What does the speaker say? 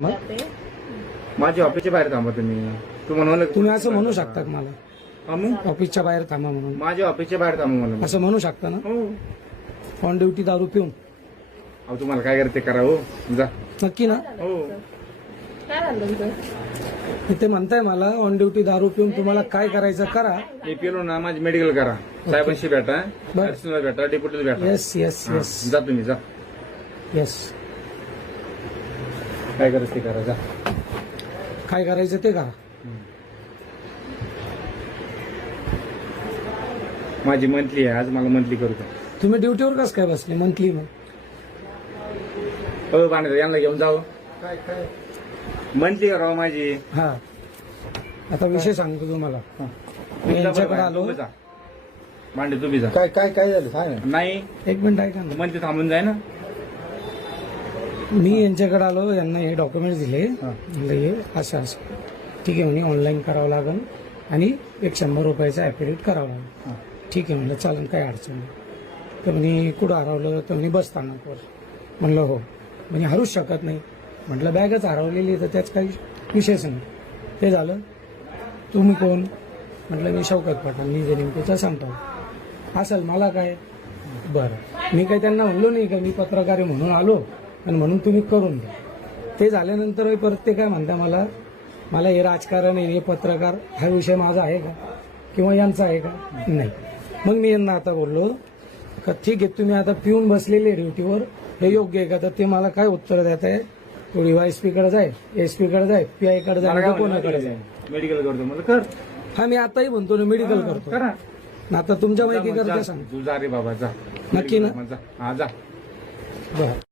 मग माझ्या ऑफिसच्या बाहेर थांबा तुम्ही. तू म्हणून तुम्ही असं म्हणू शकता का मला मग ऑफिसच्या बाहेर थांबा म्हणून? माझ्या ऑफिसच्या बाहेर थांबा मला. असं म्हणू शकता ना? हो. ऑन ड्युटी दारू पिऊन? अहो तुम्हाला काय करते करा हो. जा. नक्की ना? हो. काय झालं तुमचं? ते म्हणताय मला ऑन ड्युटी दारू पिऊन तुम्हाला काय करायचं करा. मी पेलो ना माझी मेडिकल करा. साहेबांशी भेटा, बरं. अर्चनाला भेटा, डेप्युटीला भेटा. येस येस हा, येस जा तुम्ही जा. येस. काय करायचं ते करा जा. काय करायचं ते करा. माझी मंथली आहे आज, मला मंथली करू का? तुम्ही ड्युटीवर कसं काय बसले मंथली? मग हो बांधत यांना घेऊन जाऊ. मंथली करावं माझी. हा, आता विषय सांगतो तुम्हाला. मी यांच्याकडे आलो. भांडे तुम्ही जा. काय काय काय झालं सांग ना. नाही एक मिनिट ऐका ना. मंथली थांबून जाय ना. मी यांच्याकडे आलो, यांना हे डॉक्युमेंट्स दिले. म्हणलं हे असं असं ठीक आहे म्हणे, ऑनलाईन करावं लागेल आणि एक 100 रुपयाचा ॲफिडेविट करावं लागेल. ठीक आहे म्हणलं, चालेल, काही अडचण नाही. तर म्हणे कुठं हरवलं? तर म्हणे बस स्थानकवर. म्हणलं हो. म्हणजे हरूच शकत नाही. म्हटलं बॅगच हरवलेली तर त्याच काही विषयच नाही. ते झालं. तुम्ही कोण? म्हटलं मी शौकत पठाण, मी जे नेमकेचा सांगतो. असेल मला काय. बरं, मी काही त्यांना म्हणलो नाही का मी पत्रकार आहे म्हणून आलो आणि म्हणून तुम्ही करून द्या. ते झाल्यानंतर परत ते काय म्हणता मला हे राजकारण आहे, हे पत्रकार, हा विषय माझा आहे का किंवा यांचा आहे का? नाही. मग मी यांना आता बोललो का ठीक आहे, तुम्ही आता पिऊन बसलेले ड्युटीवर, हे योग्य आहे का? तर ते मला काय उत्तर देत आहे, तो डीवायएसपी कडे जाय, एसपी कडे जाय, पीआय कडे जाय, कोणाकडे जाय? मेडिकल करतो मला कर. हा, मी आताही म्हणतो ना मेडिकल करतो. करा. आता तुमच्या माहिती करते सांग. तू जा रे बाबा जा. नक्की ना? जा. हा जा. बरं.